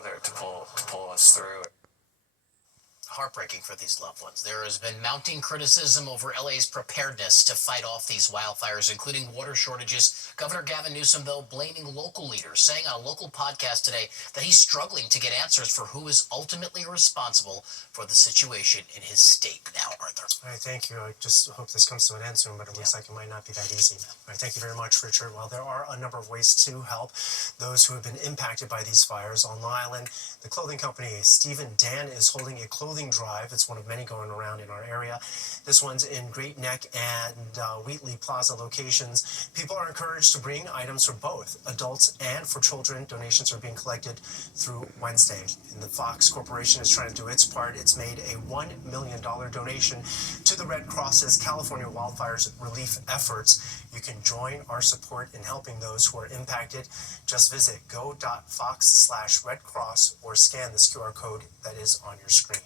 There to pull us through. Heartbreaking for these loved ones. There has been mounting criticism over LA's preparedness to fight off these wildfires, including water shortages. Governor Gavin Newsom, though, blaming local leaders, saying on a local podcast today that he's struggling to get answers for who is ultimately responsible for the situation in his state. Now, Arthur. All right, thank you. I just hope this comes to an end soon, but it looks like it might not be that easy. All right, thank you very much, Richard. Well, there are a number of ways to help those who have been impacted by these fires. On Long Island, the clothing company Stephen Dan is holding a clothing drive. It's one of many going around in our area. This one's in Great Neck and Wheatley Plaza locations. People are encouraged to bring items for both adults and for children. Donations are being collected through Wednesday. And the Fox Corporation is trying to do its part. It's made a $1 million donation to the Red Cross's California wildfires relief efforts. You can join our support in helping those who are impacted. Just visit go.fox/Red Cross or scan this QR code that is on your screen.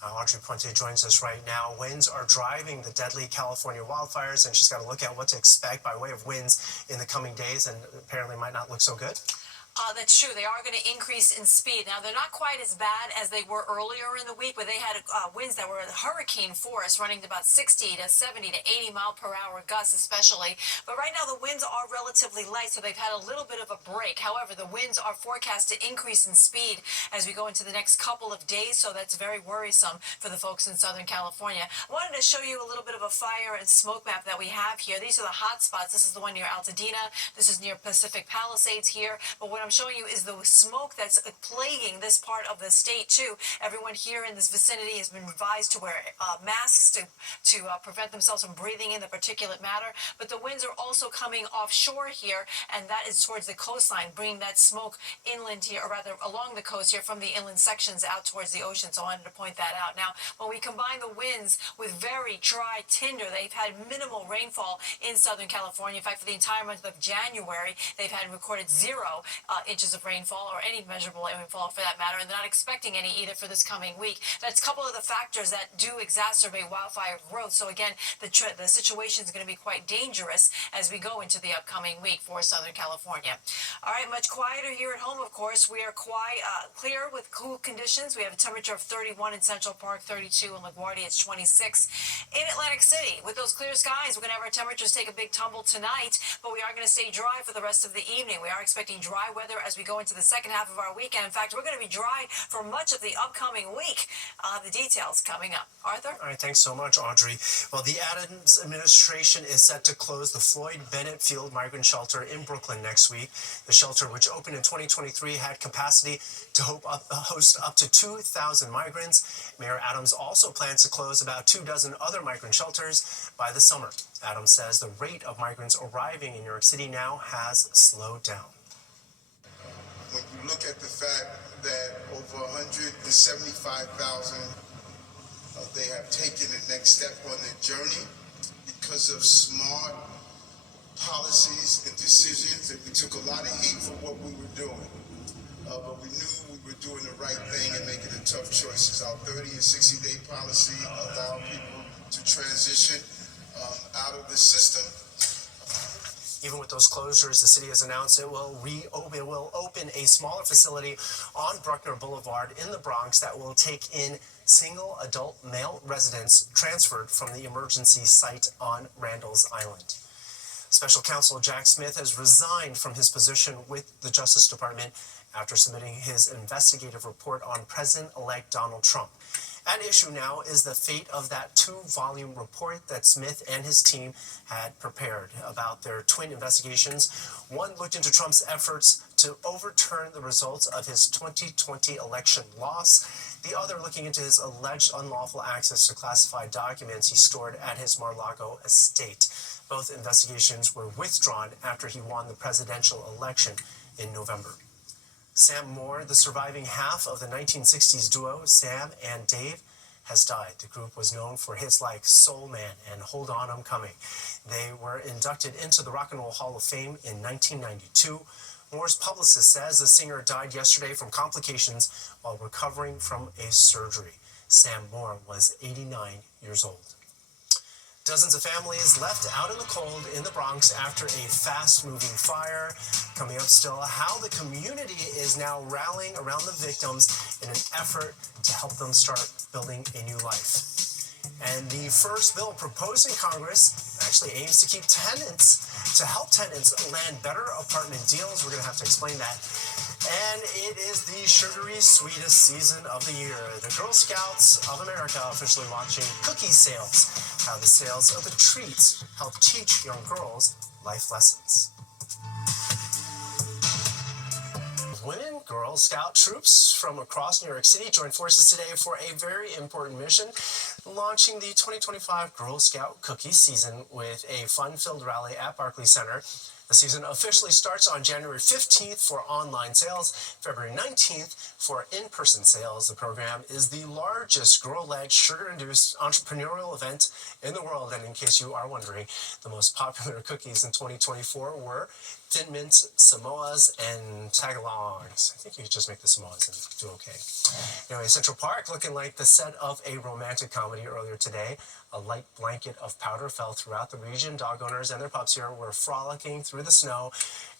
Audrey Puente joins us right now. Winds are driving the deadly California wildfires, and she's got to look at what to expect by way of winds in the coming days, and apparently might not look so good. That's true. They are going to increase in speed. Now, they're not quite as bad as they were earlier in the week, but they had winds that were hurricane force, running to about 60 to 70 to 80 mile per hour gusts especially. But right now, the winds are relatively light, so they've had a little bit of a break. However, the winds are forecast to increase in speed as we go into the next couple of days, so that's very worrisome for the folks in Southern California. I wanted to show you a little bit of a fire and smoke map that we have here. These are the hot spots. This is the one near Altadena. This is near Pacific Palisades here. But what I'm showing you is the smoke that's plaguing this part of the state too. Everyone here in this vicinity has been advised to wear masks to prevent themselves from breathing in the particulate matter. But the winds are also coming offshore here, and that is towards the coastline, bringing that smoke inland here, or rather along the coast here from the inland sections out towards the ocean. So I wanted to point that out. Now, when we combine the winds with very dry tinder, they've had minimal rainfall in Southern California. In fact, for the entire month of January, they've had recorded 0 inches of rainfall, or any measurable rainfall for that matter, and they're not expecting any either for this coming week. That's a couple of the factors that do exacerbate wildfire growth. So again, the situation is going to be quite dangerous as we go into the upcoming week for Southern California. All right, much quieter here at home, of course. We are clear with cool conditions. We have a temperature of 31 in Central Park, 32 in LaGuardia. It's 26 in Atlantic City. With those clear skies, we're going to have our temperatures take a big tumble tonight, but we are going to stay dry for the rest of the evening. We are expecting dry weather as we go into the second half of our weekend. In fact, we're going to be dry for much of the upcoming week. The details coming up. Arthur? All right, thanks so much, Audrey. Well, the Adams administration is set to close the Floyd Bennett Field Migrant Shelter in Brooklyn next week. The shelter, which opened in 2023, had capacity to host up to 2,000 migrants. Mayor Adams also plans to close about 24 other migrant shelters by the summer. Adams says the rate of migrants arriving in New York City now has slowed down. When you look at the fact that over 175,000, they have taken the next step on their journey because of smart policies and decisions, and we took a lot of heat for what we were doing. But we knew we were doing the right thing and making the tough choices. Our 30 and 60-day policy allowed people to transition out of the system. Even with those closures, the city has announced it will open a smaller facility on Bruckner Boulevard in the Bronx that will take in single adult male residents transferred from the emergency site on Randall's Island. Special counsel Jack Smith has resigned from his position with the Justice Department after submitting his investigative report on President-elect Donald Trump. At issue now is the fate of that 2-volume report that Smith and his team had prepared about their twin investigations. One looked into Trump's efforts to overturn the results of his 2020 election loss. The other looking into his alleged unlawful access to classified documents he stored at his Mar-a-Lago estate. Both investigations were withdrawn after he won the presidential election in November. Sam Moore, the surviving half of the 1960s duo Sam and Dave, has died. The group was known for hits like Soul Man and Hold On, I'm Coming. They were inducted into the Rock and Roll Hall of Fame in 1992. Moore's publicist says the singer died yesterday from complications while recovering from a surgery. Sam Moore was 89 years old. Dozens of families left out in the cold in the Bronx after a fast-moving fire. Coming up still, how the community is now rallying around the victims in an effort to help them start building a new life. And the first bill proposed in Congress actually aims to help tenants land better apartment deals. We're going to have to explain that. And it is the sugary sweetest season of the year. The Girl Scouts of America officially launching cookie sales. How the sales of the treats help teach young girls life lessons. Women Girl Scout troops from across New York City joined forces today for a very important mission, launching the 2025 Girl Scout cookie season with a fun-filled rally at Barclays Center. The season officially starts on January 15th for online sales, February 19th for in-person sales. The program is the largest girl-led, sugar-induced entrepreneurial event in the world. And in case you are wondering, the most popular cookies in 2024 were Thin Mints, Samoas, and Tagalongs. I think you could just make the Samoas and do okay. Anyway, Central Park looking like the set of a romantic comedy earlier today. A light blanket of powder fell throughout the region. Dog owners and their pups here were frolicking through the snow,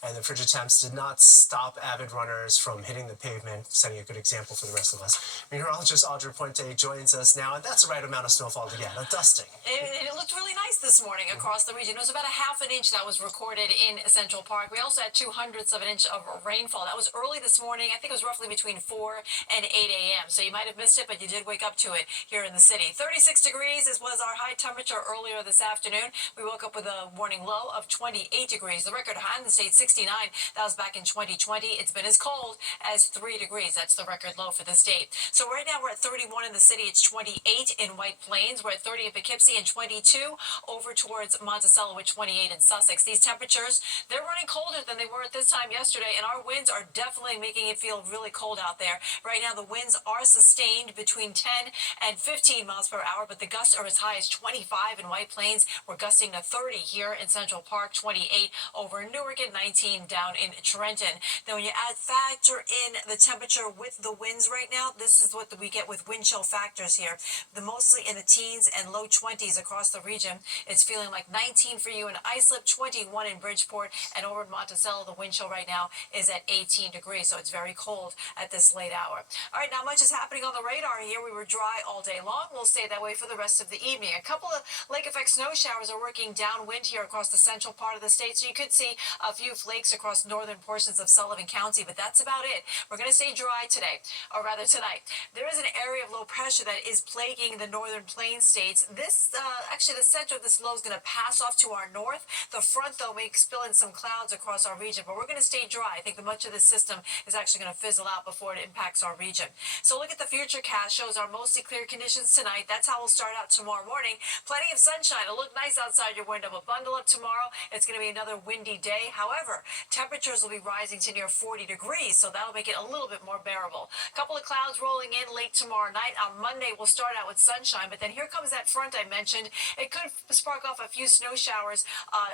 and the frigid temps did not stop avid runners from hitting the pavement, setting a good example for the rest of us. Meteorologist Audrey Puente joins us now, and that's the right amount of snowfall to get, a dusting. It looked really nice this morning across the region. It was about a half an inch that was recorded in Central Park. We also had 0.02 of an inch of rainfall. That was early this morning. I think it was roughly between 4 and 8 a.m. So you might have missed it, but you did wake up to it here in the city. 36 degrees was our high temperature earlier this afternoon. We woke up with a morning low of 28 degrees. The record high in the state, 69. That was back in 2020. It's been as cold as 3 degrees. That's the record low for this date. So right now we're at 31 in the city. It's 28 in White Plains. We're at 30 in Poughkeepsie and 22 over towards Monticello with 28 in Sussex. These temperatures, they're running colder than they were at this time yesterday, and our winds are definitely making it feel really cold out there. Right now the winds are sustained between 10 and 15 miles per hour, but the gusts are as high as 25 in White Plains. We're gusting to 30 here in Central Park, 28 over Newark, and 19 down in Trenton. Then when you factor in the temperature with the winds right now, this is what we get with wind chill factors here. Mostly in the teens and low 20s across the region. It's feeling like 19 for you in Islip, 21 in Bridgeport, and over in Monticello, the wind chill right now is at 18 degrees, so it's very cold at this late hour. All right, not much is happening on the radar here. We were dry all day long. We'll stay that way for the rest of the evening. A couple of lake effect snow showers are working downwind here across the central part of the state, so you could see a few flakes across northern portions of Sullivan County, but that's about it. We're going to stay dry today, or rather tonight. There is an area of low pressure that is plaguing the northern plain states. This, actually the center of this low is going to pass off to our north. The front, though, may spill in some clouds across our region, but we're going to stay dry. I think that much of this system is actually going to fizzle out before it impacts our region. So look at the future cast, shows our mostly clear conditions tonight. That's how we'll start out tomorrow morning. Plenty of sunshine. It'll look nice outside your window, but bundle up tomorrow. It's going to be another windy day. However, temperatures will be rising to near 40 degrees, so that'll make it a little bit more bearable. A couple of clouds rolling in late tomorrow night. On Monday, we'll start out with sunshine, but then here comes that front I mentioned. It could spark off a few snow showers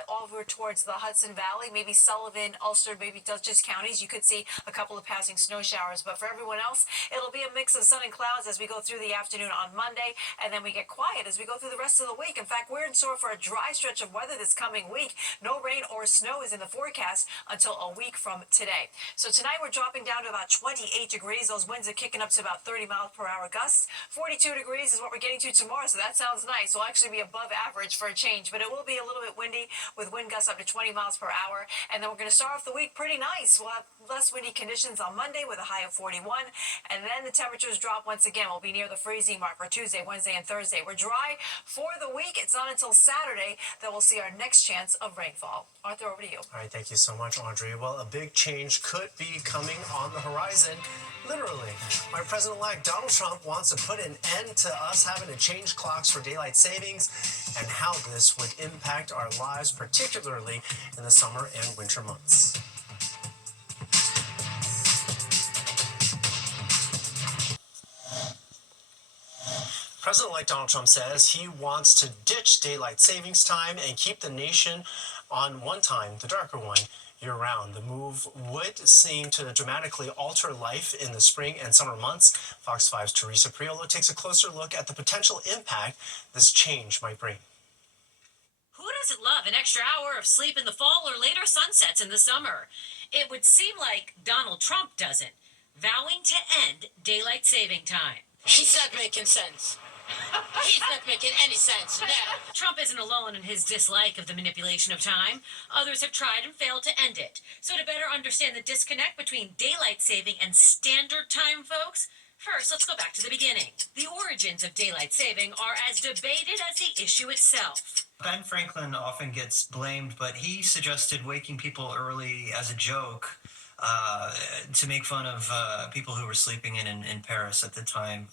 over towards the Hudson Valley, maybe Sullivan, Ulster, maybe Dutchess counties. You could see a couple of passing snow showers, but for everyone else, it'll be a mix of sun and clouds as we go through the afternoon on Monday, and then we get quiet as we go through the rest of the week. In fact, we're in store for a dry stretch of weather this coming week. No rain or snow is in the forecast until a week from today. So tonight we're dropping down to about 28 degrees. Those winds are kicking up to about 30 miles per hour gusts. 42 degrees is what we're getting to tomorrow, so that sounds nice. We'll actually be above average for a change, but it will be a little bit windy with wind gusts up to 20 miles per hour. And then we're going to start off the week pretty nice. We'll have less windy conditions on Monday with a high of 41, and then the temperatures drop once again. We'll be near the freezing mark for Tuesday, Wednesday, and Thursday. We're dry for the week. It's not until Saturday that we'll see our next chance of rainfall. Arthur, over to you. All right, thank you so much, Audrey. Well, a big change could be coming on the horizon, literally. Our President-elect Donald Trump wants to put an end to us having to change clocks for daylight savings and how this would impact our lives, particularly in the summer and winter months. President-elect Donald Trump says he wants to ditch daylight savings time and keep the nation on one time, the darker one, year-round. The move would seem to dramatically alter life in the spring and summer months. Fox 5's Teresa Priolo takes a closer look at the potential impact this change might bring. Who doesn't love an extra hour of sleep in the fall or later sunsets in the summer? It would seem like Donald Trump doesn't, vowing to end daylight saving time. He's not making sense. He's not making any sense now. Trump isn't alone in his dislike of the manipulation of time. Others have tried and failed to end it. So to better understand the disconnect between daylight saving and standard time, folks, first, let's go back to the beginning. The origins of daylight saving are as debated as the issue itself. Ben Franklin often gets blamed, but he suggested waking people early as a joke to make fun of people who were sleeping in Paris at the time.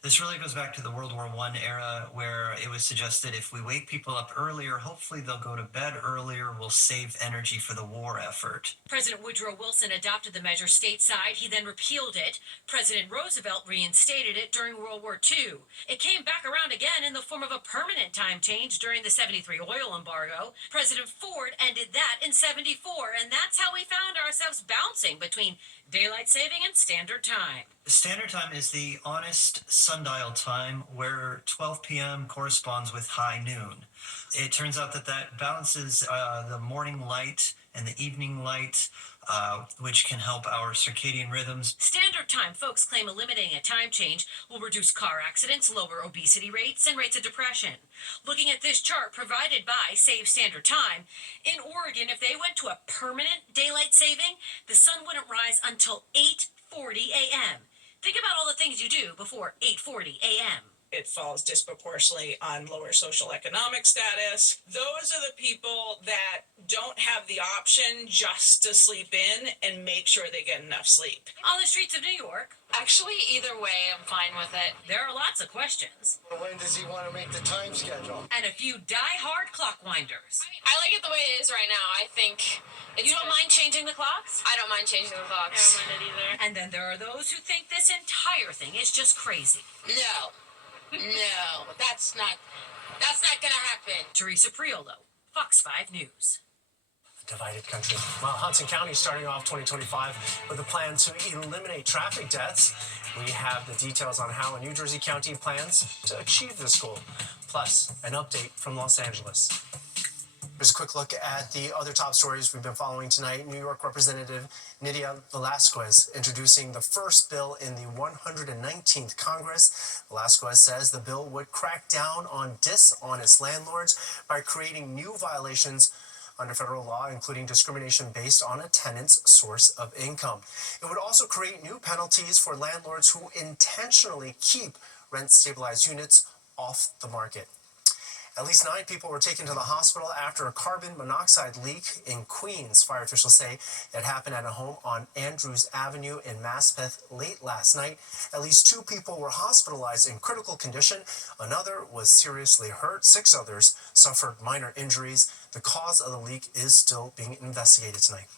This really goes back to the World War I era, where it was suggested if we wake people up earlier, hopefully they'll go to bed earlier, we'll save energy for the war effort. President Woodrow Wilson adopted the measure stateside. He then repealed it. President Roosevelt reinstated it during World War II. It came back around again in the form of a permanent time change during the 73 oil embargo. President Ford ended that in 74, and that's how we found ourselves bouncing between daylight saving and standard time. Standard time is the honest sundial time where 12 p.m. corresponds with high noon. It turns out that balances the morning light and the evening light, which can help our circadian rhythms. Standard time folks claim eliminating a time change will reduce car accidents, lower obesity rates, and rates of depression. Looking at this chart provided by Save Standard Time, in Oregon, if they went to a permanent daylight saving, the sun wouldn't rise until 8:40 a.m. Think about all the things you do before 8:40 a.m. It falls disproportionately on lower social economic status. Those are the people that don't have the option just to sleep in and make sure they get enough sleep. On the streets of New York, Actually, either way, I'm fine with it. there are lots of questions When does he want to make the time schedule? and a few die-hard clock winders. I like it the way it is right now. I think You don't mind changing the clocks? I don't mind changing the clocks. I don't mind it either. And then there are those who think this entire thing is just crazy. No, that's not gonna happen. Teresa Priolo, Fox 5 News. Divided country. Well, Hudson County is starting off 2025 with a plan to eliminate traffic deaths. We have the details on how a New Jersey county plans to achieve this goal, plus an update from Los Angeles. Here's a quick look at the other top stories we've been following tonight. New York Representative Nydia Velázquez introducing the first bill in the 119th Congress. Velázquez says the bill would crack down on dishonest landlords by creating new violations under federal law, including discrimination based on a tenant's source of income. It would also create new penalties for landlords who intentionally keep rent-stabilized units off the market. At least 9 people were taken to the hospital after a carbon monoxide leak in Queens. Fire officials say it happened at a home on Andrews Avenue in Maspeth late last night. At least 2 people were hospitalized in critical condition. Another was seriously hurt. 6 others suffered minor injuries. The cause of the leak is still being investigated tonight.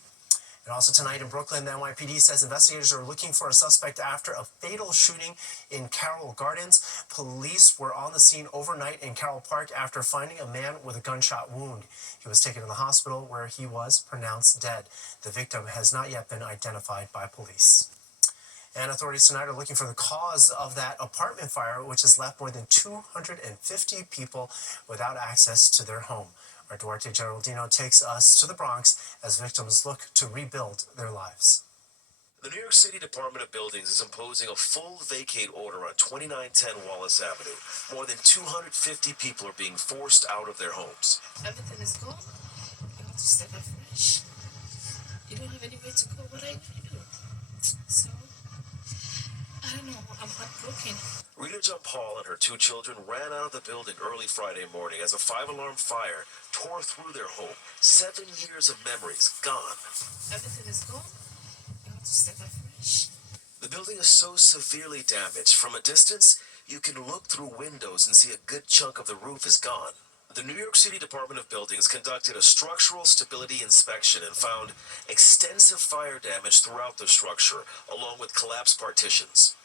And also tonight in Brooklyn, the NYPD says investigators are looking for a suspect after a fatal shooting in Carroll Gardens. Police were on the scene overnight in Carroll Park after finding a man with a gunshot wound. He was taken to the hospital where he was pronounced dead. The victim has not yet been identified by police. And authorities tonight are looking for the cause of that apartment fire, which has left more than 250 people without access to their home. Our Duarte Geraldino takes us to the Bronx as victims look to rebuild their lives. The New York City Department of Buildings is imposing a full vacate order on 2910 Wallace Avenue. More than 250 people are being forced out of their homes. Everything is gone. You have to start afresh. You don't have anywhere to go. What are you going to do? So, I don't know. I'm heartbroken. Rita Jump Hall and her 2 children ran out of the building early Friday morning as a 5-alarm fire tore through their home. 7 years of memories gone. Everything is gone. You have to start afresh. The building is so severely damaged. From a distance, you can look through windows and see a good chunk of the roof is gone. The New York City Department of Buildings conducted a structural stability inspection and found extensive fire damage throughout the structure, along with collapsed partitions.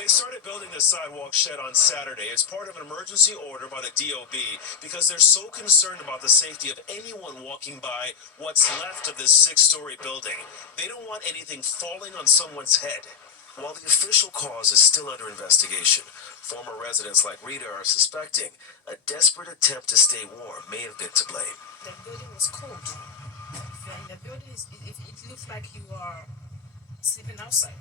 They started building the sidewalk shed on Saturday as part of an emergency order by the DOB because they're so concerned about the safety of anyone walking by what's left of this 6-story building. They don't want anything falling on someone's head. While the official cause is still under investigation, former residents like Rita are suspecting a desperate attempt to stay warm may have been to blame. The building was cold. If you're in the building, it looks like you are sleeping outside.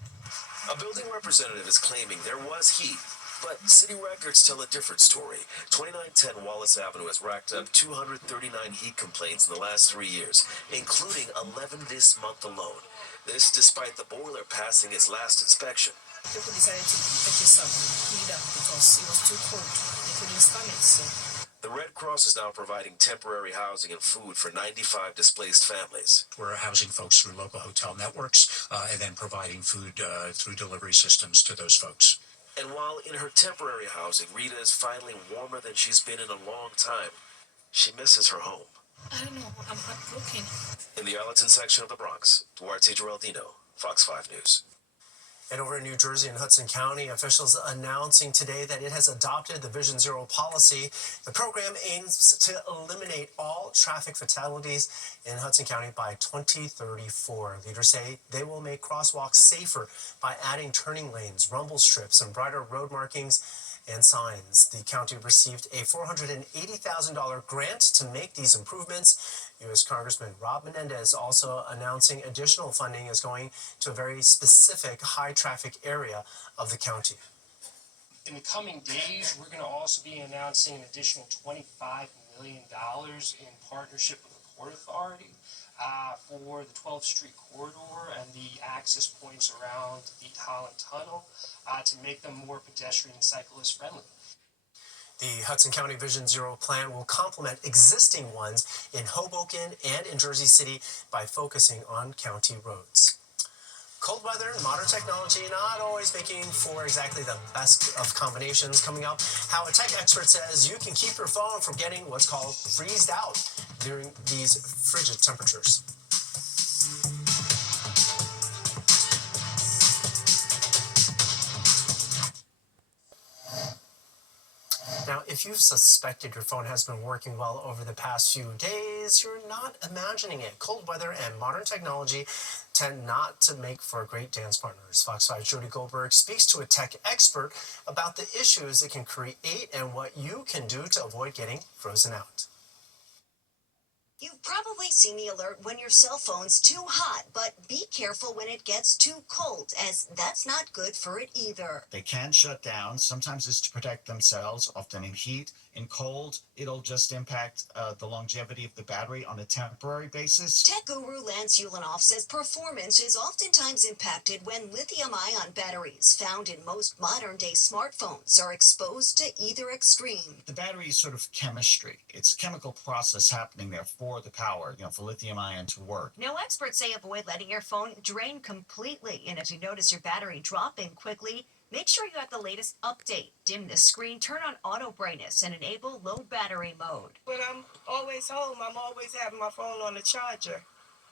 A building representative is claiming there was heat, but city records tell a different story. 2910 Wallace Avenue has racked up 239 heat complaints in the last 3 years, including 11 this month alone. This despite the boiler passing its last inspection. People decided to purchase some heater because it was too cold. They couldn't stand it, so. The Red Cross is now providing temporary housing and food for 95 displaced families. We're housing folks through local hotel networks and then providing food through delivery systems to those folks. And while in her temporary housing, Rita is finally warmer than she's been in a long time, she misses her home. I don't know, I'm heartbroken. In the Arlington section of the Bronx, Duarte Geraldino, Fox 5 News. And over in New Jersey and Hudson County, officials announcing today that it has adopted the Vision Zero policy. The program aims to eliminate all traffic fatalities in Hudson County by 2034. Leaders say they will make crosswalks safer by adding turning lanes, rumble strips, and brighter road markings and signs. The county received a $480,000 grant to make these improvements. U.S. Congressman Rob Menendez also announcing additional funding is going to a very specific high-traffic area of the county. In the coming days, we're going to also be announcing an additional $25 million in partnership with the Port Authority for the 12th Street corridor and the access points around the Holland Tunnel to make them more pedestrian and cyclist friendly. The Hudson County Vision Zero plan will complement existing ones in Hoboken and in Jersey City by focusing on county roads. Cold weather and modern technology not always making for exactly the best of combinations. Coming up, how a tech expert says you can keep your phone from getting what's called freezed out during these frigid temperatures. Now, if you've suspected your phone has been working well over the past few days, you're not imagining it. Cold weather and modern technology tend not to make for great dance partners. Fox 5's Jody Goldberg speaks to a tech expert about the issues it can create and what you can do to avoid getting frozen out. You've probably seen the alert when your cell phone's too hot, but be careful when it gets too cold, as that's not good for it either. They can shut down. Sometimes it's to protect themselves, often in heat. In cold, it'll just impact the longevity of the battery on a temporary basis. Tech guru Lance Ulanoff says performance is oftentimes impacted when lithium-ion batteries found in most modern-day smartphones are exposed to either extreme. The battery is sort of chemistry. It's a chemical process happening there for the power, for lithium-ion to work. Now, experts say avoid letting your phone drain completely, and if you notice your battery dropping quickly, make sure you have the latest update. Dim the screen, turn on auto brightness, and enable low battery mode. When I'm always home, I'm always having my phone on the charger,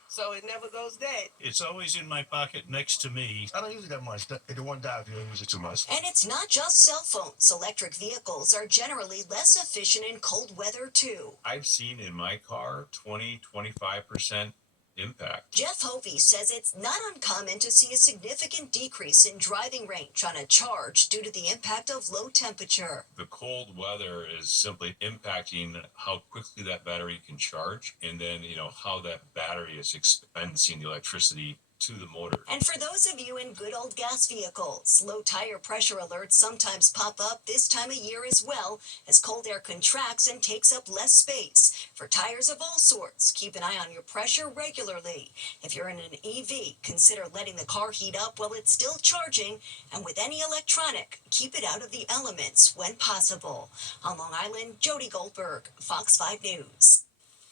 so it never goes dead. It's always in my pocket next to me. I don't use it that much. The one died, you don't use it too much. And it's not just cell phones. Electric vehicles are generally less efficient in cold weather, too. I've seen in my car 20-25% impact. Jeff Hovey says it's not uncommon to see a significant decrease in driving range on a charge due to the impact of low temperature. The cold weather is simply impacting how quickly that battery can charge, and then, how that battery is expensing the electricity to the motor. And for those of you in good old gas vehicles, low tire pressure alerts sometimes pop up this time of year as well, as cold air contracts and takes up less space. For tires of all sorts, keep an eye on your pressure regularly. If you're in an EV, consider letting the car heat up while it's still charging, and with any electronic, keep it out of the elements when possible. On Long Island, Jody Goldberg, Fox 5 News.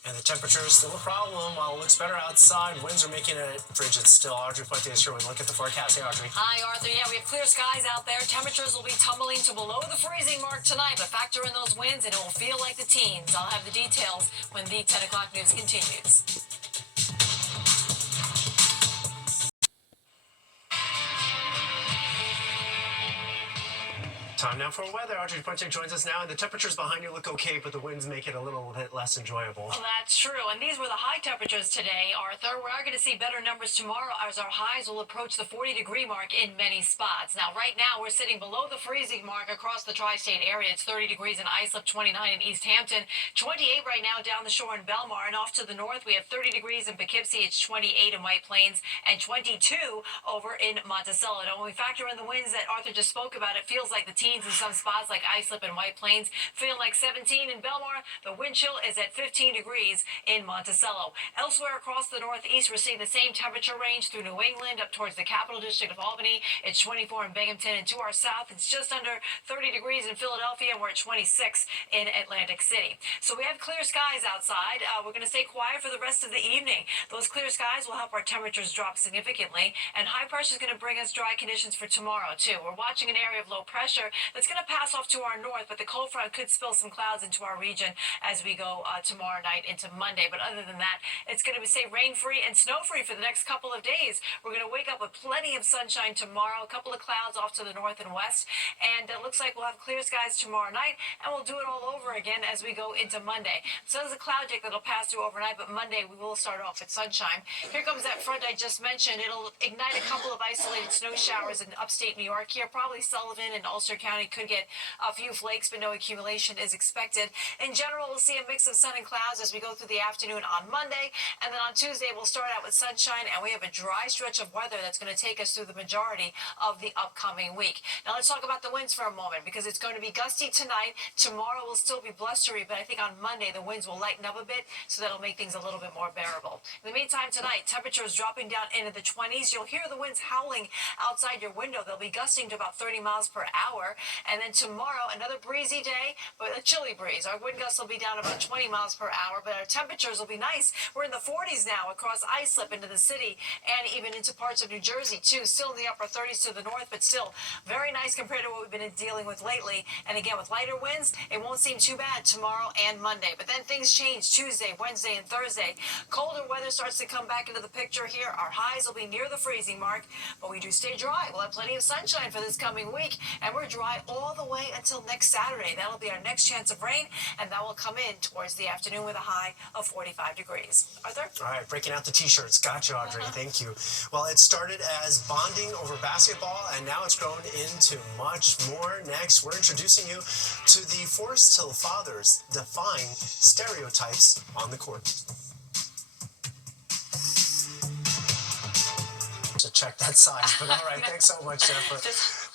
And the temperature is still a problem. While it looks better outside, winds are making it frigid still. Audrey Fuentes here. We look at the forecast. Hey, Audrey. Hi, Arthur. Yeah, we have clear skies out there. Temperatures will be tumbling to below the freezing mark tonight, but factor in those winds and it will feel like the teens. I'll have the details when the 10 o'clock news continues. Time now for weather. Audrey Punchek joins us now, and the temperatures behind you look okay, but the winds make it a little bit less enjoyable. Well, that's true. And these were the high temperatures today, Arthur. We are going to see better numbers tomorrow as our highs will approach the 40-degree mark in many spots. Now, right now, we're sitting below the freezing mark across the tri-state area. It's 30 degrees in Islip, 29 in East Hampton, 28 right now down the shore in Belmar. And off to the north, we have 30 degrees in Poughkeepsie. It's 28 in White Plains and 22 over in Monticello. Now, when we factor in the winds that Arthur just spoke about, it feels like the teens in some spots like Islip and White Plains, feeling like 17 in Belmar. The wind chill is at 15 degrees in Monticello. Elsewhere across the northeast, we're seeing the same temperature range through New England up towards the capital district of Albany. It's 24 in Binghamton, and to our south, it's just under 30 degrees in Philadelphia, and we're at 26 in Atlantic City. So we have clear skies outside. We're going to stay quiet for the rest of the evening. Those clear skies will help our temperatures drop significantly, and high pressure is going to bring us dry conditions for tomorrow, too. We're watching an area of low pressure that's going to pass off to our north, but the cold front could spill some clouds into our region as we go tomorrow night into Monday. But other than that, it's going to be, say, rain-free and snow-free for the next couple of days. We're going to wake up with plenty of sunshine tomorrow, a couple of clouds off to the north and west, and it looks like we'll have clear skies tomorrow night, and we'll do it all over again as we go into Monday. So there's a cloud deck that'll pass through overnight, but Monday we will start off with sunshine. Here comes that front I just mentioned. It'll ignite a couple of isolated snow showers in upstate New York here. Probably Sullivan and Ulster County could get a few flakes, but no accumulation is expected. In general, we'll see a mix of sun and clouds as we go through the afternoon on Monday, and then on Tuesday we'll start out with sunshine, and we have a dry stretch of weather that's going to take us through the majority of the upcoming week. Now let's talk about the winds for a moment, because it's going to be gusty tonight. Tomorrow will still be blustery, but I think on Monday the winds will lighten up a bit, so that'll make things a little bit more bearable. In the meantime, tonight, temperatures dropping down into the 20s. You'll hear the winds howling outside your window. They'll be gusting to about 30 miles per hour. And then tomorrow, another breezy day, but a chilly breeze. Our wind gusts will be down about 20 miles per hour, but our temperatures will be nice. We're in the 40s now across Islip into the city and even into parts of New Jersey, too. Still in the upper 30s to the north, but still very nice compared to what we've been dealing with lately. And again, with lighter winds, it won't seem too bad tomorrow and Monday. But then things change Tuesday, Wednesday, and Thursday. Colder weather starts to come back into the picture here. Our highs will be near the freezing mark, but we do stay dry. We'll have plenty of sunshine for this coming week, and we're dry all the way until next Saturday. That'll be our next chance of rain, and that will come in towards the afternoon with a high of 45 degrees. Arthur? All right, breaking out the T-shirts. Gotcha, Audrey. Thank you. Well, it started as bonding over basketball, and now it's grown into much more. Next, we're introducing you to the Forest Hill Fathers defying stereotypes on the court. To check that size, but all right, thanks so much, Jennifer.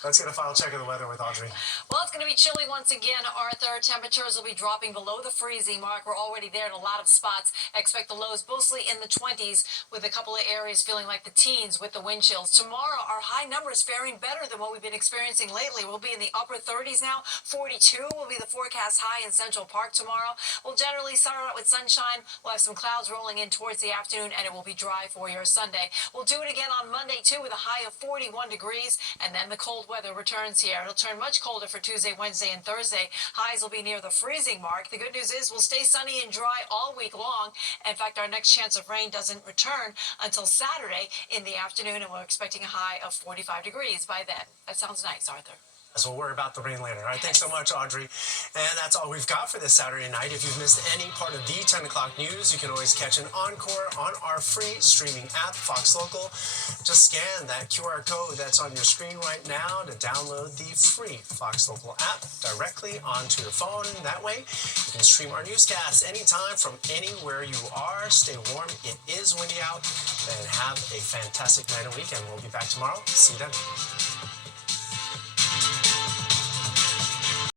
Let's get a final check of the weather with Audrey. Well, it's going to be chilly once again, Arthur. Temperatures will be dropping below the freezing mark. We're already there in a lot of spots. I expect the lows mostly in the 20s, with a couple of areas feeling like the teens with the wind chills. Tomorrow, our high numbers faring better than what we've been experiencing lately. We'll be in the upper 30s now. 42 will be the forecast high in Central Park tomorrow. We'll generally start out with sunshine. We'll have some clouds rolling in towards the afternoon, and it will be dry for your Sunday. We'll do it again on Monday, too, with a high of 41 degrees, and then the cold weather returns here. It'll turn much colder for Tuesday, Wednesday, and Thursday. Highs will be near the freezing mark. The good news is we'll stay sunny and dry all week long. In fact, our next chance of rain doesn't return until Saturday in the afternoon, and we're expecting a high of 45 degrees by then. That sounds nice, Arthur. So we'll worry about the rain later. All right, thanks so much, Audrey. And that's all we've got for this Saturday night. If you've missed any part of the 10 o'clock news, you can always catch an encore on our free streaming app, Fox Local. Just scan that QR code that's on your screen right now to download the free Fox Local app directly onto your phone. That way, you can stream our newscasts anytime from anywhere you are. Stay warm. It is windy out. And have a fantastic night and weekend. We'll be back tomorrow. See you then.